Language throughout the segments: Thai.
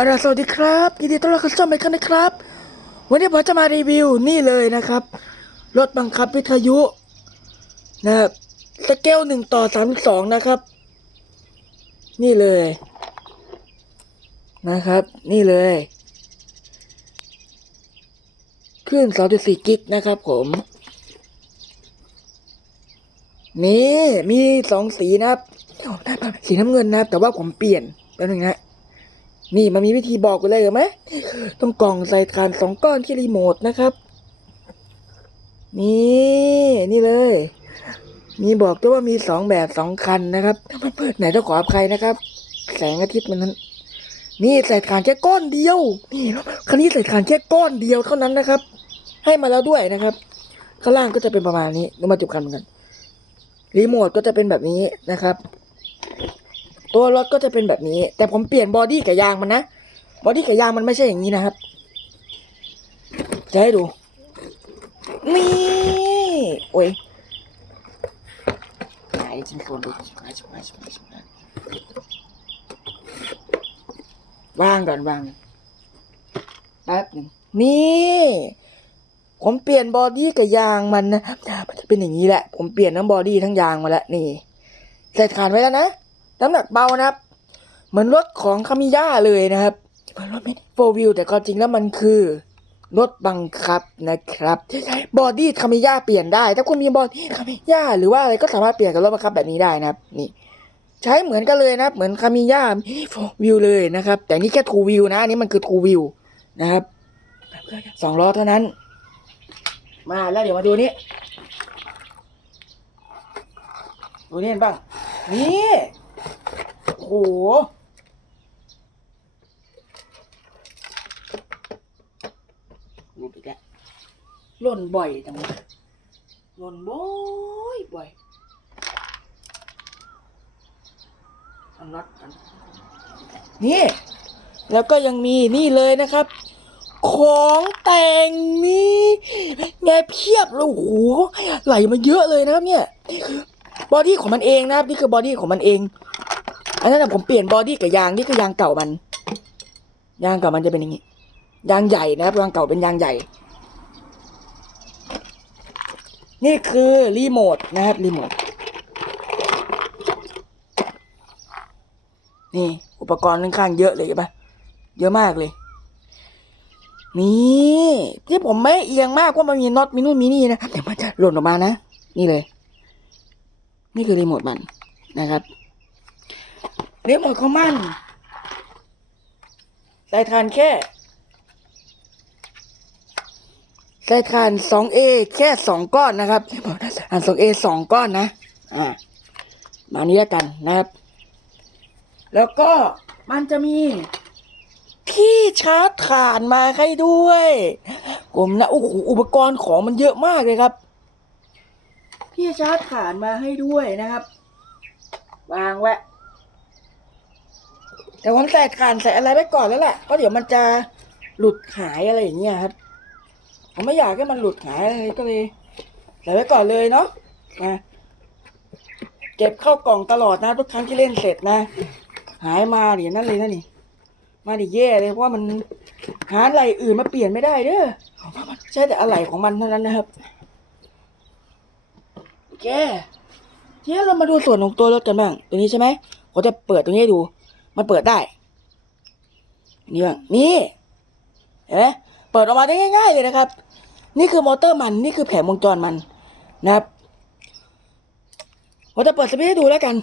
อาล่ะสวัสดีครับยินดีต้อนรับเข้าสู่รายการนะครับ วันนี้ผมจะมารีวิวนี่เลยนะครับ รถบังคับวิทยุนะครับสเกลหนึ่งต่อสามสองนะครับ นี่เลย นะครับ นี่เลยคลื่นสองจุดสี่กิกนะครับผม นี่มีสองสีนะครับสีน้ำเงินนะครับแต่ว่าผมเปลี่ยนแป๊บนึงนะ นี่มันมีวิธีบอกกันเลยเหรอไหมต้องกล่องใส่ถ่านสองก้อนที่รีโมทนะครับ นี่นี่เลย มีบอกด้วยว่ามีสองแบบสองคันนะครับไหนต้องขออภัยนะครับ แสงอาทิตย์มันนั้น นี่ใส่ถ่านแค่ก้อนเดียว นี่คันนี้ใส่ถ่านแค่ก้อนเดียวเท่านั้นนะครับ ให้มาแล้วด้วยนะครับ ข้างล่างก็จะเป็นประมาณนี้เรามาจุบกันเหมือนกันรีโมทก็จะเป็นแบบนี้นะครับ ตัวรถก็จะเป็นแบบนี้ แต่ผมเปลี่ยนบอดี้กับยางมันนะบอดี้กับยางมันไม่ใช่อย่างนี้นะครับ จะให้ดู นี่โอ้ยไหนชิ้นโคนดูชิบหายชิบหายชิบหายชิบหาวางก่อนวางแป๊บหนึ่งนี่ผมเปลี่ยนบอดี้กับยางมันนะมันจะเป็นอย่างนี้แหละ ผมเปลี่ยนทั้งบอดี้ทั้งยางมาแล้วนี่ใส่ฐานไว้แล้วนะ น้ำหนักเบานะครับ เหมือนรถของคามิย่าเลยนะครับเหมือนรถไม่โฟวิวแต่ความจริงแล้วมันคือรถบังคับนะครับบอดี้คามิย่าเปลี่ยนได้ ถ้าคุณมีบอดี้คามิย่าหรือว่าอะไรก็สามารถเปลี่ยนกับรถบังคับแบบนี้ได้นะครับ นี่ ใช้เหมือนกันเลยนะครับ เหมือนคามิย่าโฟวิวเลยนะครับ แต่นี่แค่ทูวิวนะอันนี้มันคือทูวิวนะครับสองล้อเท่านั้น มาแล้วเดี๋ยวมาดูนี่ดูนี่บ้างนี่ โอ้โหรูปอีกแล้วหล่นบ่อยจังวะหล่นบ่อยบ่อยอันน็อตกันนี่ แล้วก็ยังมีนี่เลยนะครับ ของแต่งนี่ไงเพียบเลยโอ้โหไหลมาเยอะเลยนะครับเนี่ยนี่คือ บอดี้ของมันเองนะครับ นี่คือบอดี้ของมันเอง อันนั้นนะผมเปลี่ยนบอดี้กับยางนี่คือยางเก่ามัน ยางเก่ามันจะเป็นอย่างนี้ ยางใหญ่นะครับยางเก่าเป็นยางใหญ่ นี่คือรีโมทนะครับรีโมท นี่อุปกรณ์ค่อนข้างเยอะเลยเห็นปะเยอะมากเลย นี่ที่ผมไม่เอียงมากว่ามันมีน็อตมีนู่นมีนี่นะเดี๋ยวมันจะหล่นออกมานะ นี่เลย นี่คือรีโมทมันนะครับรีโมทของมันใส่ทานแค่ใส่ทาน 2A แค่สองก้อนนะครับทาน 2A สองก้อนนะ อ่ามาเนี้แล้วกันนะครับ แล้วก็มันจะมีที่ชาร์จถ่านมาให้ด้วย ผมนะโอ้โหอุปกรณ์ของมันเยอะมากเลยครับ ที่ชาร์จถ่านมาให้ด้วยนะครับ วางไว้แต่ผมใส่ถ่านใส่อะไรไว้ก่อนแล้วแหละเพราะเดี๋ยวมันจะหลุดหายอะไรอย่างเงี้ยครับผมไม่อยากให้มันหลุดหายอะไรก็เลยใส่ไว้ก่อนเลยเนาะนะเก็บเข้ากล่องตลอดนะทุกครั้งที่เล่นเสร็จนะ หายมาเดี๋ยวนั้นเลยนะนี่ มาดิแย่เลยเพราะว่ามันหาอะไรอื่นมาเปลี่ยนไม่ได้เด้อใช่แต่อะไรของมันเท่านั้นนะครับ แกทีนี้เรามาดูส่วนของตัวรถกันบ้าง ตัวนี้ใช่ไหมผมจะเปิดตรงนี้ดู มันเปิดได้ นี่บ้างนี่เห็นไหมเปิดออกมาได้ง่าย ๆ เลยนะครับ นี่คือมอเตอร์มัน นี่คือแผงวงจรมันนะครับผมจะเปิดสวิตช์ให้ดูแล้วกัน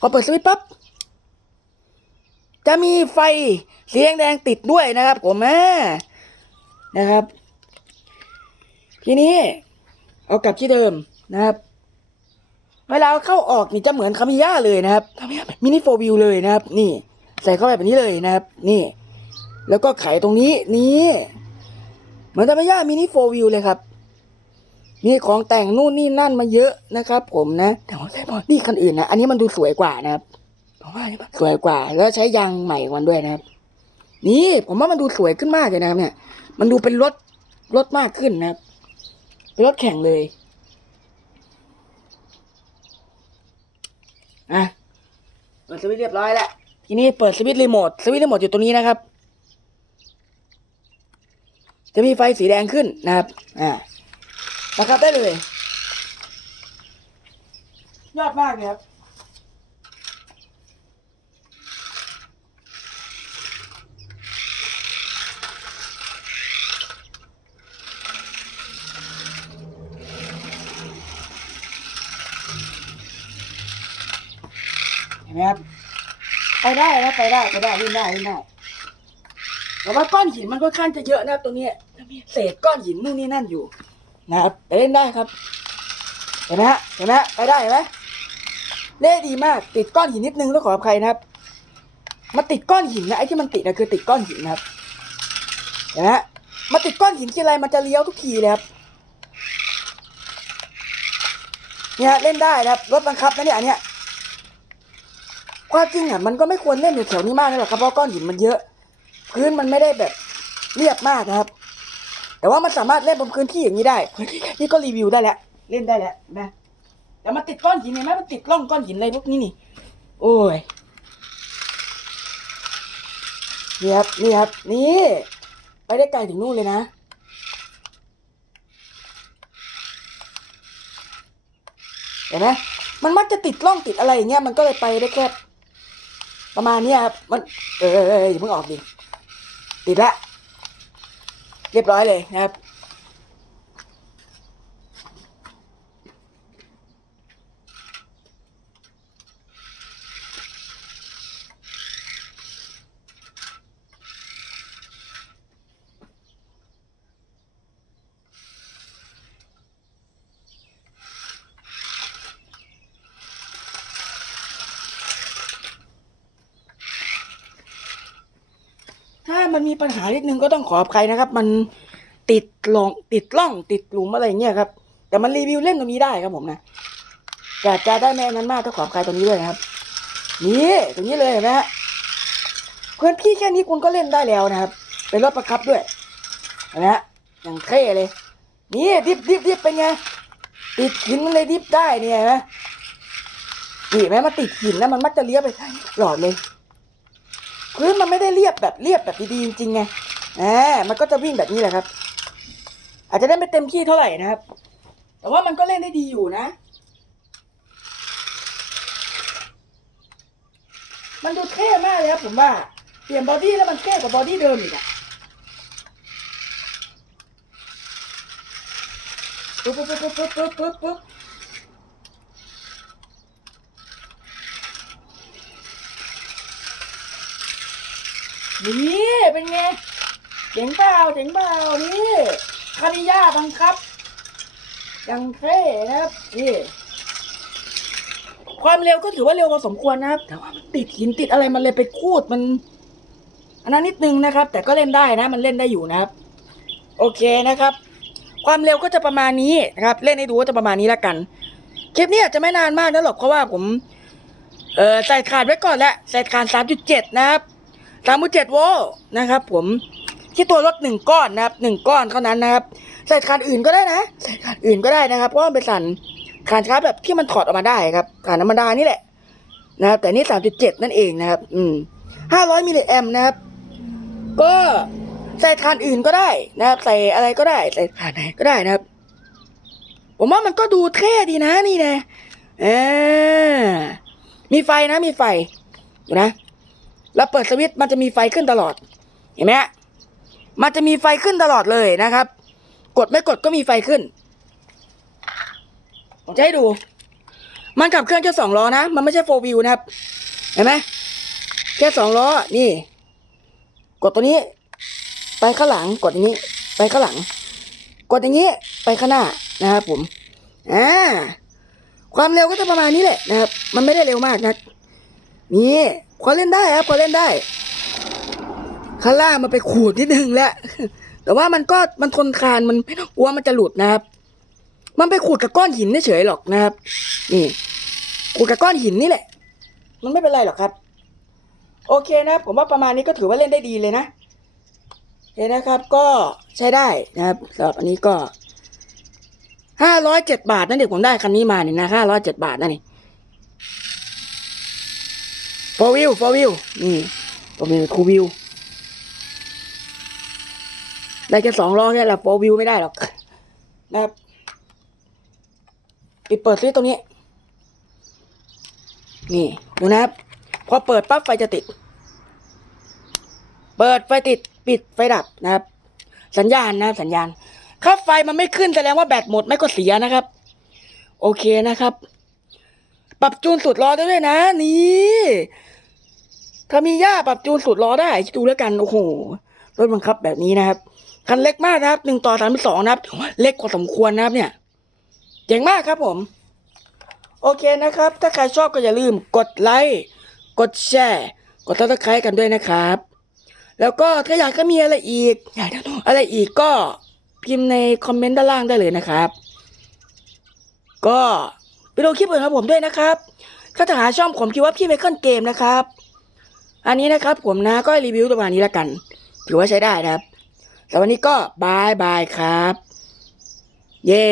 พอเปิดสวิตช์ปั๊บ จะมีไฟสีแดงติดด้วยนะครับผมแม่นะครับ ทีนี้ เอากลับที่เดิมนะครับ เวลาเข้าออกนี่จะเหมือนคามิย่าเลยนะครับมินิโฟวิวเลยนะครับ นี่ ใส่เข้าไปแบบนี้เลยนะครับ นี่ แล้วก็ไขตรงนี้นี่เหมือนคามิย่ามินิโฟวิวเลยครับมีของแต่งนู่นนี่นั่นมาเยอะนะครับ ผมนะแต่ว่านี่คันอื่นนะอันนี้มันดูสวยกว่านะครับผมว่าสวยกว่า แล้วใช้ยางใหม่กว่าด้วยนะครับ นี่ผมว่ามันดูสวยขึ้นมากเลยนะครับ เนี่ย มันดูเป็นรถรถมากขึ้นนะครับเป็นรถแข่งเลย อะเปิดสวิตช์เรียบร้อยแล้วทีนี้เปิดสวิตช์รีโมทสวิตช์รีโมทอยู่ตรงนี้นะครับ จะมีไฟสีแดงขึ้นนะครับอ่านะครับได้เลย ยอดมากเลยครับ นไหมครับไปได้นะไปได้ไปได้เล่นได้เล่นได้แต่ว่าก้อนหินมันค่อนข้างจะเยอะนะครับตรงนี้เศษก้อนหินนู่นนี่นั่นอยู่ นะครับแต่เล่นได้ครับเห็นไหมฮะเห็นไหมไปได้เห็นไหมเล่ดีมาก ติดก้อนหินนิดนึงต้องขออภัยนะครับมาติดก้อนหินนะไอ้ที่มันติดนะคือติดก้อนหินนะครับเห็นไหมฮะมาติดก้อนหินทีไรมันจะเลี้ยวทุกทีเลยครับเนี่ยเล่นได้นะครับรถบังคับนะเนี่ยอันเนี้ย ความจริงอะมันก็ไม่ควรเล่นอยู่แถวนี้มากนะหรอกครับเพราะก้อนหินมันเยอะ พื้นมันไม่ได้แบบเรียบมากนะครับ แต่ว่ามันสามารถเล่นบนพื้นที่อย่างนี้ได้ นี่ก็รีวิวได้แล้วเล่นได้แล้วนะแต่มันติดก้อนหินเห็นไหมมันติดร่องก้อนหินอะไรพวกนี้นี่ โอ้ยนี่ครับนี่ครับนี่ไปได้ไกลถึงนู่นเลยนะเห็นไหมมันมักจะติดร่องติดอะไรอย่างเงี้ยมันก็เลยไปได้แค่ ประมาณนี้ครับ มันเออออเอออย่าเพิ่งออกดิติดละ เรียบร้อยเลยนะครับ มันมีปัญหานิดนึงก็ต้องขออภัยนะครับ มันติดลองติดล่องติดหลุมอะไรเงี้ยครับ แต่มันรีวิวเล่นตรงนี้ได้ครับผมนะอยากจะได้แม่นั้นมากก็ขออภัยตรงนี้ด้วยนะครับ นี่ตรงนี้เลยเห็นไหมฮะเพื้นที่แค่นี้คุณก็เล่นได้แล้วนะครับ เป็นรถประคับด้วยนไหมฮะอย่างเท่เลย นี่ดิบดิบดิบเป็นไงติดหินมันเลยดิบได้เนี่ยนไหมนี่เห็นไหมมันติดหินแล้วมันมักจะเลี้ยไปหลอดเลย พื้นมันไม่ได้เรียบแบบเรียบแบบดีๆจริงๆไงแหมมันก็จะวิ่งแบบนี้แหละครับ อาจจะได้ไม่เต็มที่เท่าไหร่นะครับ แต่ว่ามันก็เล่นได้ดีอยู่นะ มันดูเท่มากเลยครับผมว่า เปลี่ยนบอดี้แล้วมันเท่กว่าบอดี้เดิมอีกอะปุ๊บปุ๊บปุ๊บปุ๊บปุ๊บปุ๊บปุ๊บ นี่เป็นไงเจ๋งเปล่าเจ๋งเปล่านี่คาริยาบังคับยังเท่นะครับนี่ความเร็วก็ถือว่าเร็วพอสมควรนะครับ แต่ว่ามันติดหินติดอะไรมันเลยไปคูดมัน อันนั้นนิดนึงนะครับ แต่ก็เล่นได้นะ มันเล่นได้อยู่นะครับ โอเคนะครับ ความเร็วก็จะประมาณนี้นะครับ เล่นให้ดูว่าจะประมาณนี้และกันคลิปนี้อาจจะไม่นานมากนะหรอกเพราะว่าผม เออใส่ขาดไว้ก่อนแล้วใส่ขาดสามจุดเจ็ดนะครับ สามเจ็ดโวลต์นะครับ ผมที่ตัวรถหนึ่งก้อนนะครับหนึ่งก้อนเท่านั้นนะครับใส่คานอื่นก็ได้นะใส่คานอื่นก็ได้นะครับ เพราะมันเป็นสันคานชาร์จแบบที่มันถอดออกมาได้ครับคานธรรมดานี่แหละนะครับ แต่นี่สามจุดเจ็ดนั่นเองนะครับ อืมห้าร้อยมิลลิแอมนะครับ ก็ใส่คานอื่นก็ได้นะครับ ใส่อะไรก็ได้ใส่คานไหนก็ได้นะครับ ผมว่ามันก็ดูเท่ดีนะนี่นะเออมีไฟนะมีไฟนะ แล้วเปิดสวิตช์มันจะมีไฟขึ้นตลอด เห็นไหมฮะมันจะมีไฟขึ้นตลอดเลยนะครับ กดไม่กดก็มีไฟขึ้น ผมจะให้ดู มันขับเครื่องแค่สองล้อนะ มันไม่ใช่โฟวิวนะครับ เห็นไหมแค่สองล้อ นี่ กดตัวนี้ ไปข้างหลัง กดอย่างนี้ ไปข้างหลัง กดอย่างนี้ ไปข้างหน้านะครับผม อ่า ความเร็วก็จะประมาณนี้แหละนะครับ มันไม่ได้เร็วมากนะ นี่ พอเล่นได้ครับพอเล่นได้ข้างล่างมันไปขูดนิดนึงแล้วแต่ว่ามันก็มันทนทานมันไม่ต้องกลัวมันจะหลุดนะครับ มันไปขูดกับก้อนหินเฉยๆหรอกนะครับ นี่ขูดกับก้อนหินนี่แหละ มันไม่เป็นไรหรอกครับ โอเคนะผมว่าประมาณนี้ก็ถือว่าเล่นได้ดีเลยนะโอเคนะครับ ก็ใช้ได้นะครับสำหรับอันนี้ก็ห้าร้อยเจ็ดบาทนั่นเด็กผมได้คันนี้มาเนี่ยนะห้าร้อยเจ็ดบาทนั่นนี่ โฟวิวโฟวิวนี่โฟวิวคูวิวได้แค่สองล้อแค่แหละโฟวิวไม่ได้หรอกนะครับปิดเปิดซิตรงนี้ นี่ดูนะครับ พอเปิดปั๊บไฟจะติด เปิดไฟติดปิดไฟดับนะครับ สัญญาณนะสัญญาณ ถ้าไฟมันไม่ขึ้นแสดงว่าแบตหมดไม่ก็เสียนะครับ โอเคนะครับ ปรับจูนสุดล้อได้ด้วยนะ นี่ถ้ามีย่าปรับจูนสุดล้อได้คิดดูแล้วกันโอ้โหรถบังคับแบบนี้นะครับคันเล็กมากนะครับหนึ่งต่อสามสองนะครับ เล็กกว่าสมควรนะครับ เนี่ยเจ๋งมากครับผม โอเคนะครับ ถ้าใครชอบก็อย่าลืมกดไลค์กดแชร์ กดติดตามกันด้วยนะครับ แล้วก็ถ้าอยากก็มีอะไรอีกอยากจะรู้อะไรอีกก็พิมพ์ในคอมเมนต์ด้านล่างได้เลยนะครับ ก็ ไปดูคลิปอื่นของผมด้วยนะครับถ้าจะหาช่องผมคิดว่าพี่ไมเคิลเกมนะครับ อันนี้นะครับผมนะก็รีวิวประมาณนี้แล้วกัน ถือว่าใช้ได้นะครับแต่วันนี้ก็บายบายครับ เย้